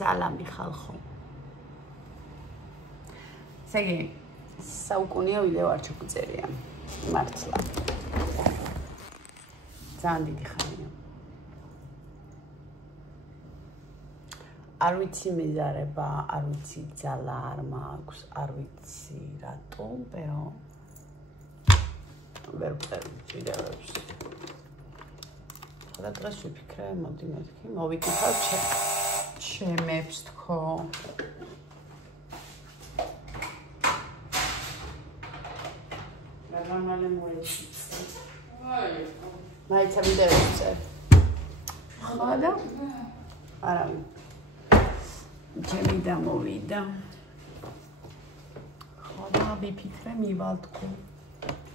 სალამი ხალხო. სეგი საუკუნეა ვიდეო არ ჩაგუწერია. მართლა. ძალიან დიდი ხანია. არ ვიცი მიზარება, არ ვიცი ძალა არ მაქვს, არ ვიცი რატო, პერო ვერ ვწერდი ვიდეოებს. ხოდა დღეს ვიფიქრე, მოდი მეთქი, მოვიკითხავ ჩემებს თქო. მალე მოეცი. მაიცა ვიდეოებს წერ. ხოდა? არავინ. ჩემი დამოვიდა. ხოდა ვიფიქრე, მივალთქო.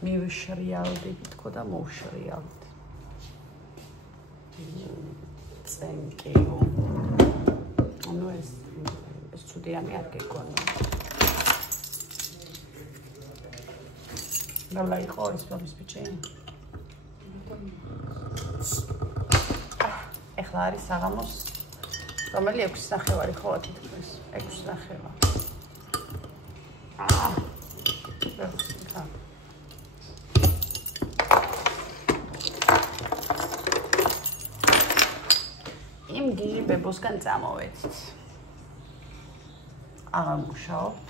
მივშრიალდები თქო და მოვშრიალდ. წენკიო. ანუ ეს ცუდიანი არ გეკონა. ნალა იყო ეს ფორმის ბიჭი. ეხლა არის საღამოს რომელი 6 ნახევარი ხო თითქმის 6 ნახევარი. იმ გიჟიბებოსგან წამოვეცით. აღარ მუშაობთ.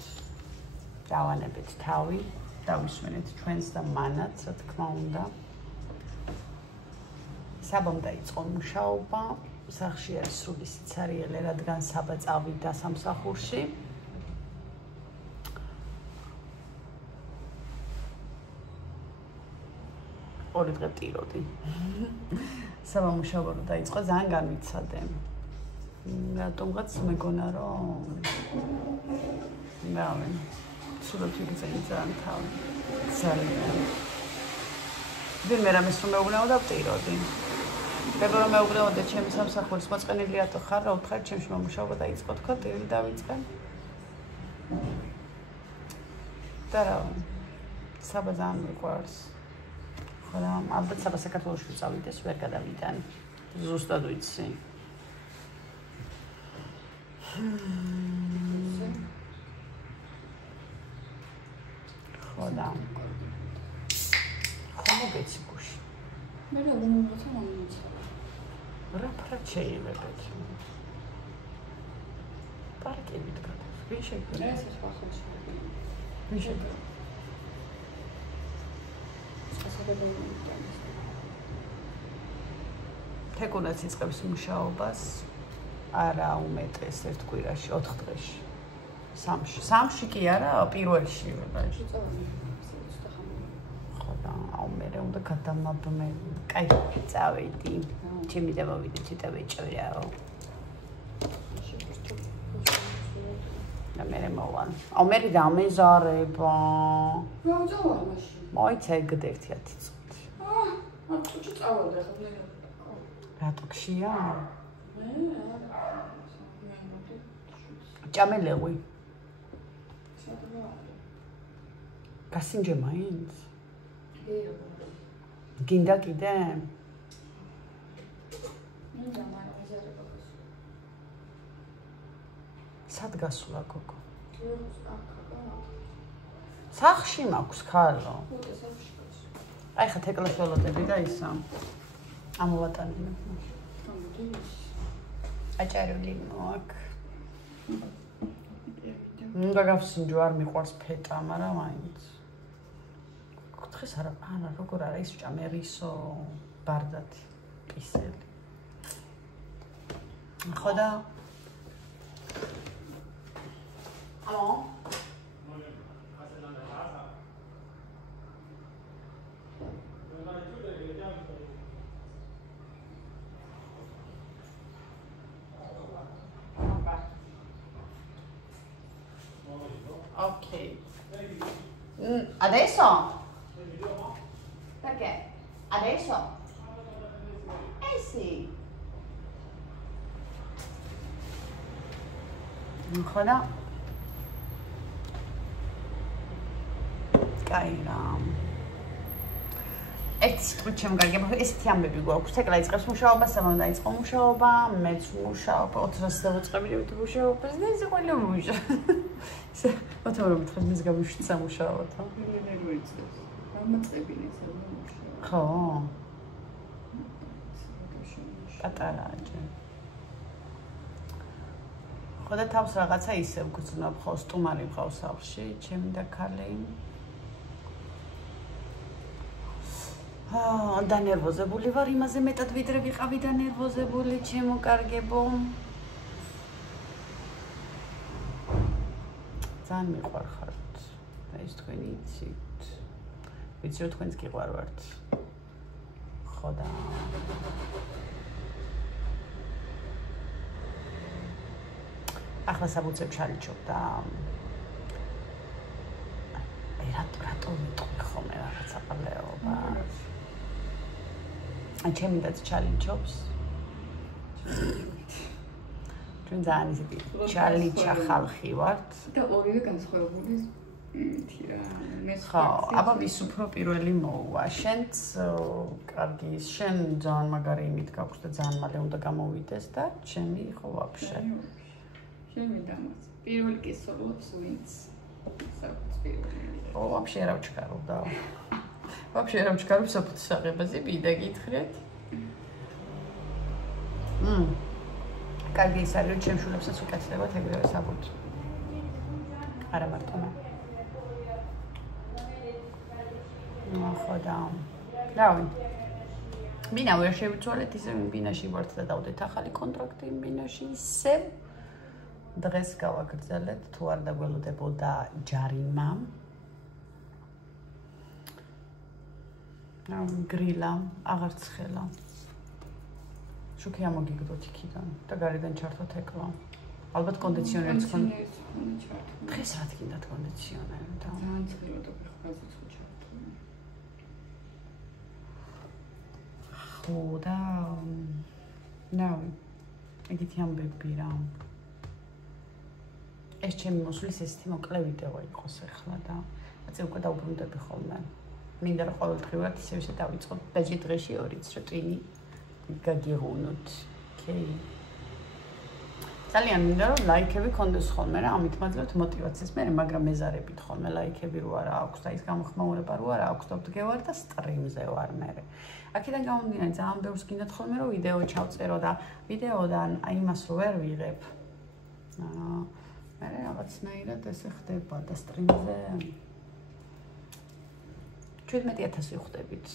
დავანებეთ თავი, დავისვენეთ ჩვენს და მანაც, რა თქმა უნდა. საბამ დაიწყო მუშაობა. სახში არის სრული სიცარიელე, რადგან საბა წავიდა სამსახურში. ორი დღე ტიროდი. საბა მუშაობა რო დაიწყო, ძალიან განვიცადე. რატომღაც მეგონა რომ რავი, სულად ვიგრძელი ძალიან თავი. ძალიან. ვინმე რამეს რომ მეუბნაო და ვტიროდი. მეგონა რომ მეუბნაოდა ჩემი სამსახურის მოწყენილი რატო ხარ, რა უთხარ ჩემში მომუშაობა დაიწყო თქო, ტირილი დავიწყე. და რა, საბა ძალიან მიყვარს. ხოლო ალბათ საბა საქართველოში წავიდეს, ვერ გადავიდან. ზუსტად ვიცი. ხოლო მოგეცი გუში. მე რა მომღოცა მომიცა. რა პროჩეიმებეთ. პარკებით გადა. ვინ შეგვიძლია? ეს სხვა ხელში. ვინ შეგვიძლია? თეკუნაც იწყებს მუშაობას. არა უმეტეს ერთ კვირაში 4 დღეში. 3-ში. 3-ში კი არა, პირველში ვებაში. მე უნდა გადამაბმე. კაი, წავედი. ჩემი დავავიდე ცოტა ვეჭვიაო. და მე მოვალ. მე დამეზარება. მოძავა მაშინ. მოიცა ეგდერთი 10 წუთი. აკუჩი წავედი ხოლმე. რატო ხშია? მე არა. ჭამელეღვი. გასინჯე მაინც? გინდა კიდე? სად გასულა გოგო? სახში მაქვს ხალო. აი ხა თეკლას ველოდები და ისა. ამოვატანე. აჭარული მაქვს. უნდა გავსინჯო არ მიყვარს ფეტა, მაგრამ მაინც. დღეს არა, როგორ არა ის ჭამე რისო ბარდათი პისელი. ხოდა ალო Okay. Adesso? Perché? Adesso? Sì. Ancora? Caira. ერთ სიტყვით შემოგაგებო, ესეთი ამბები გვაქვს. ეკლა იწყებს მუშაობა, სამ დაიწყო მუშაობა, მეც მუშაობა, 400 დაუწყებინებით მუშაობას და ეს ყველა მუშა. მოთხოვებით ხომ მის გამიშვით სამუშაოდ, ხო? ნერვი იწევს. გამაწებინე სამუშაო. ხო. პატარა აჯა. ხოდა თავს რაღაცა ისევ გძნობ, ხო, სტუმარი მყავს სახლში, ჩემი და ქალი. დანერვოზებული ვარ, იმაზე მეტად ვიდრე ვიყავი დანერვოზებული, ჩემო კარგებო. ძალიან მიყვარხართ და ის თქვენი იცით. ვიცი რომ თქვენს გიყვარვართ. ხო და ახლა საბუცებ ჩალიჩობ და რატო ვიტყვი ხოლმე რაღაცა ყლეობა. ჩემი დაც ჩალიჩობს. ჩვენ ძალიან ისეთი ჩალიჩა ხალხი ვართ. და ორივე განსხვავებული ითი რა. ხო, აბა ვის უფრო პირველი მოუვა. შენც კარგი, შენ ძალიან მაგარი იმით გაქვს და ძალიან მალე უნდა გამოვიდეს და ჩემი ხო ვაფშე. ჩემი დამაც. პირველი კი სოლობს ვინც. საერთოდ პირველი. ო, ვაფშე რა ვჩქარო და. ვაფშე რა ვჩქარო საფუძ საღებაზე ბიდა გითხრეთ. კარგი ის არის რომ ჩემ შულებსაც უკეთდებათ ეგრევე საბუთ. არა მარტო. ხო და. რავი. ბინა ვერ შევიცვალეთ ისე ბინაში ვართ და დავდეთ ახალი კონტრაქტი ბინაში ისე. დღეს გავაგრძელეთ თუ არ დაგველოდებოდა ჯარიმა. გრილა, აღარც ხელა. შუქი ამოგიგდოთ იქიდან და გარედან ჩართოთ ეკლა. ალბათ კონდიციონერიც ხომ. დღეს რა თქინდათ კონდიციონერი და. ძალიან ცხელო და ხაზიც ხო ჩართო. ხო და ნავი. ეგეთი ამბები რა. ეს ჩემი მოსვლის ესეთი მოკლე ვიდეო იყოს ახლა და აწე უკვე დაუბრუნდები ხოლმე. მინდა რომ ყოველდღიურად ისე ისე დავიწყოთ ბეჯი დღეში 2-ს რო ტვინი გაგიღუნოთ. ოკეი. ძალიან მინდა რომ ლაიქები კონდეს ხოლმე რა, ამით მაძლევთ мотивაციას მე, მაგრამ მეზარებით ხოლმე ლაიქები რო არა აქვს და ის გამოხმაურება რო არა აქვს და ვდგევარ და სტრიმზე ვარ მე. აქედან გამომდინარე ძალიან ბევრს გინდათ ხოლმე რომ ვიდეო ჩავწერო და ვიდეოდან აი იმას რო ვერ ვიღებ. მე რაღაცნაირად ესე ხდება და სტრიმზე 17000 ვხვდებით.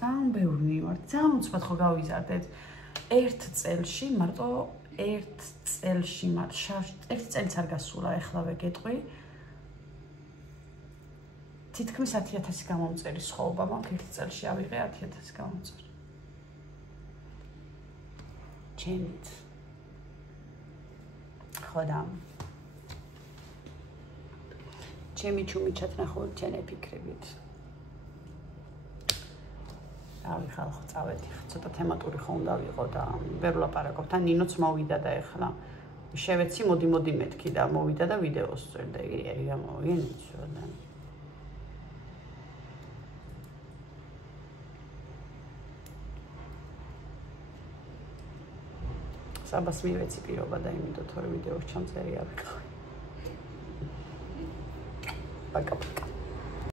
ძალიან ბევრი ვარ, ძალიან უცბად ხო გავიზარდეთ. ერთ წელში, მარტო ერთ წელში, ერთ წელიც არ გასულა, ეხლავე გეტყვი. თითქმის 10000 გამომწერი სხვაობა მაქვს, ერთ წელში ავიღე 10000 გამომწერი. ჩემით. ხო და ჩემი ჩუმი ჩათნახოთ ჩემი ფიქრებით. ავი ხალხო წავედი, ცოტა თემატური ხო უნდა ვიყო და ვერ ვლაპარაკობ. თან ნინოც მოვიდა და ეხლა შევეცი მოდი მეთქი და მოვიდა და ვიდეოს წერდა. იგი გამოვიენიჩო და საბას მივეცი პირობა და იმიტომ თორე ვიდეოს ჩამწერი არ ვიყავი. Пока.